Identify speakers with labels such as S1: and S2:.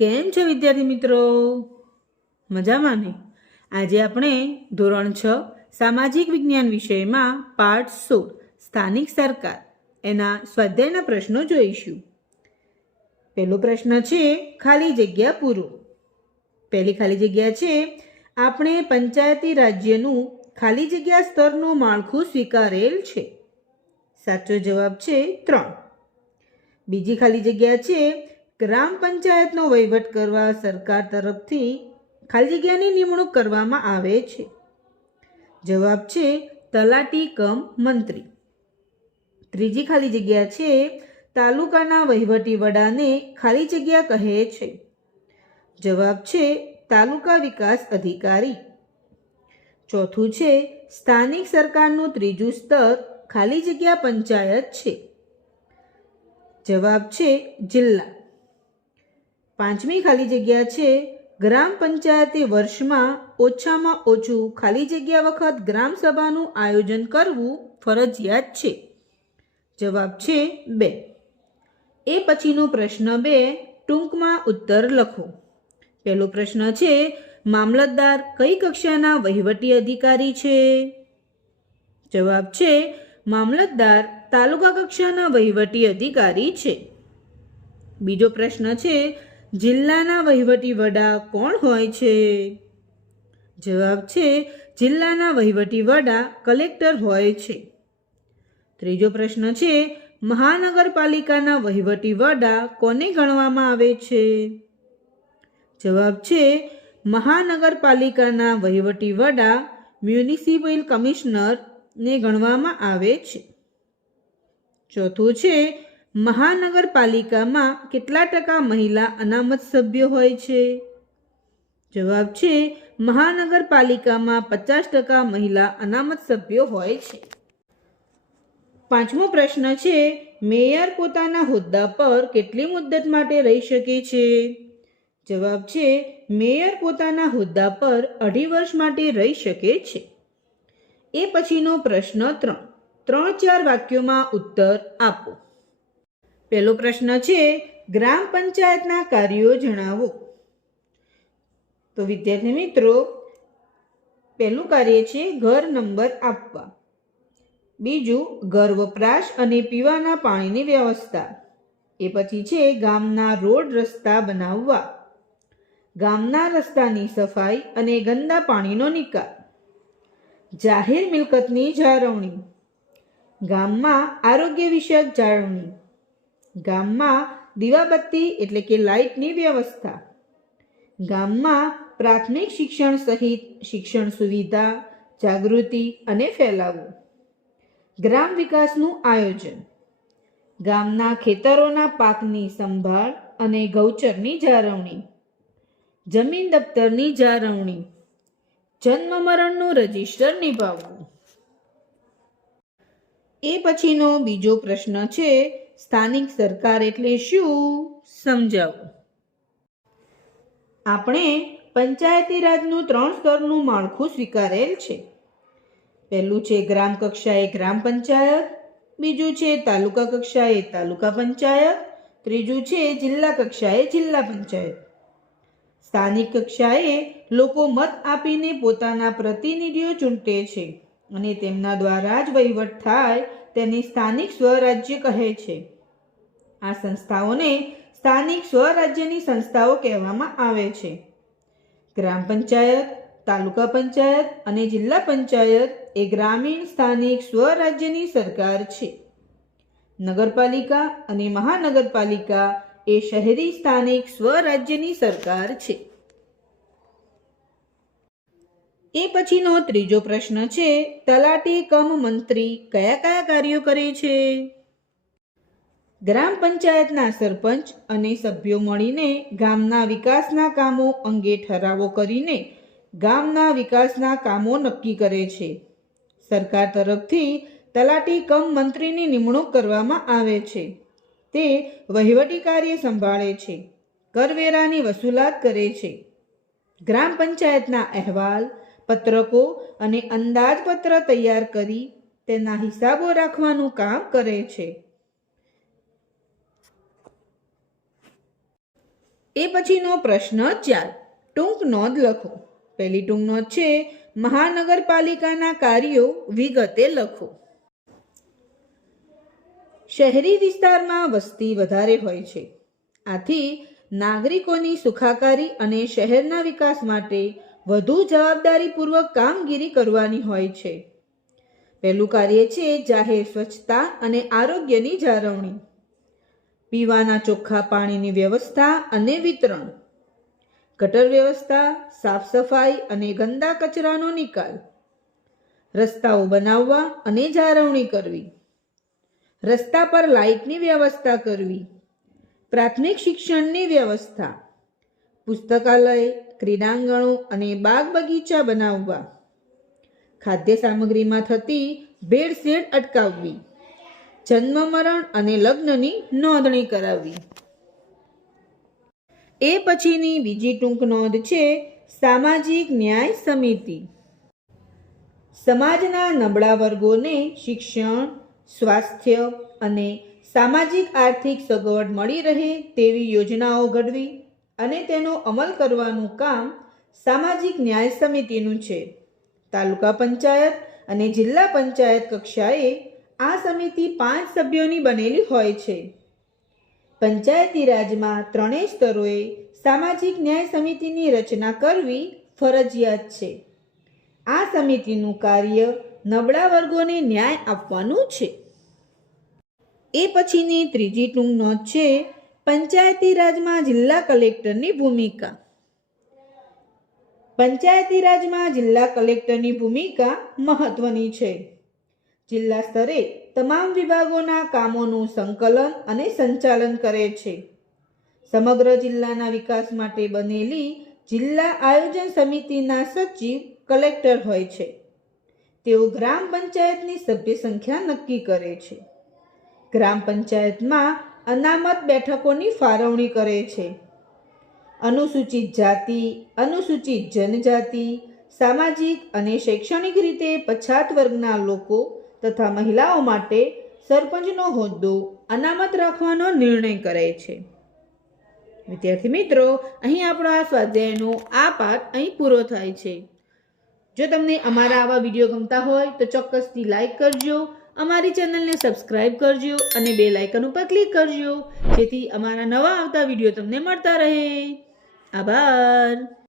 S1: કેમ છો વિદ્યાર્થી મિત્રો? મજામાં ને? આજે આપણે ધોરણ છ, સામાજિક વિજ્ઞાન વિષયમાં પાઠ સોળ, સ્થાનિક સરકાર, એના સ્વાધ્યાયના પ્રશ્નો જોઈશું. પહેલો પ્રશ્ન છે, ખાલી જગ્યા પૂરો. પહેલી ખાલી જગ્યા છે, આપણે પંચાયતી રાજ્યનું ખાલી જગ્યા સ્તરનું માળખું સ્વીકારેલ છે. સાચો જવાબ છે ત્રણ. બીજી ખાલી જગ્યા છે ગ્રામ પંચાયતનો વહીવટ કરવા સરકાર તરફથી ખાલી જગ્યાની નિમણૂક કરવામાં આવે છે. જવાબ છે તલાટી કમ મંત્રી. ત્રીજી ખાલી જગ્યા છે તાલુકાના વહીવટી વડાને ખાલી જગ્યા કહે છે. જવાબ છે તાલુકા વિકાસ અધિકારી. ચોથું છે સ્થાનિક સરકારનું ત્રીજું સ્તર ખાલી જગ્યા પંચાયત છે. જવાબ છે જિલ્લા. પાંચમી ખાલી જગ્યા છે. ગ્રામ પંચાયતે વર્ષમાં ઓછામાં ઓછું ખાલી જગ્યા વખત ગ્રામ સભાનું આયોજન કરવું ફરજિયાત છે. જવાબ છે બે. એ પછીનો પ્રશ્ન બે, ટૂંકમાં ઉત્તર લખો. પહેલો પ્રશ્ન છે, મામલતદાર કઈ કક્ષાના વહીવટી અધિકારી છે? જવાબ છે, મામલતદાર તાલુકા કક્ષાના વહીવટી અધિકારી છે. બીજો પ્રશ્ન છે જિલ્લાના વહીવટી વડા કોણ હોય છે? જવાબ છે, જિલ્લાના વહીવટી વડા કલેક્ટર હોય છે. ત્રીજો પ્રશ્ન છે, મહાનગરપાલિકાના વહીવટી વડા કોને ગણવામાં આવે છે? જવાબ છે, મહાનગરપાલિકાના વહીવટી વડા મ્યુનિસિપલ કમિશનરને ગણવામાં આવે છે. ચોથું છે મહાનગરપાલિકામાં કેટલા ટકા મહિલા અનામત સભ્યો હોય છે? જવાબ છે, મહાનગરપાલિકામાં પચાસ ટકા મહિલા અનામત સભ્યો હોય છે. પાંચમો પ્રશ્ન છે, મેયર પોતાના હોદ્દા પર કેટલી મુદ્દત માટે રહી શકે છે? જવાબ છે, મેયર પોતાના હોદ્દા પર અઢી વર્ષ માટે રહી શકે છે. એ પછીનો પ્રશ્ન ત્રણ. ત્રણ ચાર વાક્યોમાં ઉત્તર આપો. પહેલો પ્રશ્ન છે, ગ્રામ પંચાયતના કાર્યો જણાવો. તો વિદ્યાર્થી મિત્રો, પહેલું કાર્ય છે ઘર નંબર આપવા. બીજું, ઘર વપરાશ અને પીવાના પાણીની વ્યવસ્થા. એ પછી છે, ગામના રોડ રસ્તા બનાવવા. ગામના રસ્તાની સફાઈ અને ગંદા પાણીનો નિકાલ. જાહેર મિલકતની જાળવણી. ગામમાં આરોગ્ય વિષયક જાળવણી. ગામમાં દીવાબત્તી એટલે કે લાઇટની વ્યવસ્થા. ગામમાં પ્રાથમિક શિક્ષણ સહિત શિક્ષણ સુવિધા, જાગૃતિ અને ફેલાવવું ગ્રામ વિકાસનું આયોજન. ગામના ખેતરોના પાકની સંભાળ અને ગૌચરની જાળવણી. જમીન દફતરની જાળવણી. જન્મ મરણનું રજિસ્ટર નિભાવવું. એ પછીનો બીજો પ્રશ્ન છે સ્થાનિક સરકાર એટલે શું? સમજાવો. આપણે પંચાયતી રાજનું ત્રણ સ્તરનું માળખું સ્વીકારેલ છે. પહેલું છે ગ્રામ કક્ષાએ ગ્રામ પંચાયત બીજું છે તાલુકા કક્ષાએ તાલુકા પંચાયત ત્રીજું છે જિલ્લા કક્ષાએ જિલ્લા પંચાયત. સ્થાનિક કક્ષાએ લોકો મત આપીને પોતાના પ્રતિનિધિઓ ચૂંટે છે. અને તેમના દ્વારા જ વહીવટ થાય તેને સ્થાનિક સ્વરાજ્ય કહે છે. આ સંસ્થાઓને સ્થાનિક સ્વરાજ્યની સંસ્થાઓ કહેવામાં આવે છે. ગ્રામ પંચાયત, તાલુકા પંચાયત અને જિલ્લા પંચાયત એ ગ્રામીણ સ્થાનિક સ્વરાજ્યની સરકાર છે. નગરપાલિકા અને મહાનગરપાલિકા એ શહેરી સ્થાનિક સ્વરાજ્યની સરકાર છે. એ પછીનો ત્રીજો પ્રશ્ન છે, તલાટી કમ મંત્રી કયા કયા કાર્યો કરે છે? ગ્રામ પંચાયતના સરપંચ અને સભ્યો મળીને ગામના વિકાસના કામો અંગે ઠરાવો કરીને ગામના વિકાસના કામો નક્કી કરે છે. સરકાર તરફથી તલાટી કમ મંત્રીની નિમણૂક કરવામાં આવે છે. તે વહીવટી કાર્ય સંભાળે છે, કરવેરાની વસૂલાત કરે છે. ગ્રામ પંચાયતના અહેવાલ પત્રકો અને અંદાજપત્ર તૈયાર કરી તેના હિસાબો રાખવાનું કામ કરે છે. એ પછીનો પ્રશ્ન ચાર. ટૂંક નોંધ લખો. પહેલી ટૂંક નોંધ છે, મહાનગરપાલિકાના કાર્યો વિગતે લખો. શહેરી વિસ્તારમાં વસ્તી વધારે હોય છે. આથી નાગરિકોની સુખાકારી અને શહેરના વિકાસ માટે વધુ જવાબદારીપૂર્વક કામગીરી કરવાની હોય છે. પહેલું કાર્ય છે જાહેર સ્વચ્છતા અને આરોગ્યની જાળવણી. પીવાના ચોખ્ખા પાણીની વ્યવસ્થા અને વિતરણ. ગટર વ્યવસ્થા, સાફ સફાઈ અને ગંદા કચરાનો નિકાલ. રસ્તાઓ બનાવવા અને જાળવણી કરવી. રસ્તા પર લાઇટની વ્યવસ્થા કરવી. પ્રાથમિક શિક્ષણની વ્યવસ્થા. પુસ્તકાલય, ક્રીડાંગણો અને બાગ બગીચા બનાવવા. ખાદ્ય સામગ્રીમાં થતી ભેળસેળ અટકાવવી. જન્મ મરણ અને લગ્નની નોંધણી કરાવવી. એ પછીની બીજી ટૂંક નોંધ છે સામાજિક ન્યાય સમિતિ. સમાજના નબળા વર્ગોને શિક્ષણ, સ્વાસ્થ્ય અને સામાજિક આર્થિક સગવડ મળી રહે તેવી યોજનાઓ ઘડવી. અને તેનો અમલ કરવાનું કામ સામાજિક ન્યાય સમિતિનું છે. તાલુકા પંચાયત અને જિલ્લા પંચાયત કક્ષાએ આ સમિતિ પાંચ સભ્યોની બનેલી હોય છે. પંચાયતી રાજમાં ત્રણેય સ્તરોએ સામાજિક ન્યાય સમિતિની રચના કરવી ફરજિયાત છે. આ સમિતિનું કાર્ય નબળા વર્ગોને ન્યાય આપવાનું છે. એ પછીની ત્રીજી ટૂંક નોંધ છે પંચાયતી રાજમાં જિલ્લા કલેક્ટરની ભૂમિકા. પંચાયતી રાજમાં જિલ્લા કલેક્ટરની ભૂમિકા મહત્વની છે. જિલ્લા સ્તરે તમામ વિભાગોના કામોનું સંકલન અને સંચાલન કરે છે. સમગ્ર જિલ્લાના વિકાસ માટે બનેલી જિલ્લા આયોજન સમિતિના સચિવ કલેક્ટર હોય છે. તેઓ ગ્રામ પંચાયતની સભ્ય સંખ્યા નક્કી કરે છે. ગ્રામ પંચાયતમાં અનામત બેઠકોની ફાળવણી કરે છે. અનુસૂચિત જાતિ, અનુસૂચિત જનજાતિ, સામાજિક અને શૈક્ષણિક રીતે પછાત વર્ગના લોકો તથા મહિલાઓ માટે સરપંચનો હોદ્દો અનામત રાખવાનો નિર્ણય કરે છે. વિદ્યાર્થી મિત્રો, અહીં આપણો આ સ્વાધ્યાયનો આ પાઠ અહીં પૂરો થાય છે. જો તમને અમારા આવા વીડિયો ગમતા હોય તો ચોક્કસથી લાઈક કરજો અમારી ચેનલને સબસ્ક્રાઇબ કરજો અને બે લાઇકન ઉપર ક્લિક કરજો, જેથી અમારા નવા આવતા વીડિયો તમને મળતા રહે. આભાર.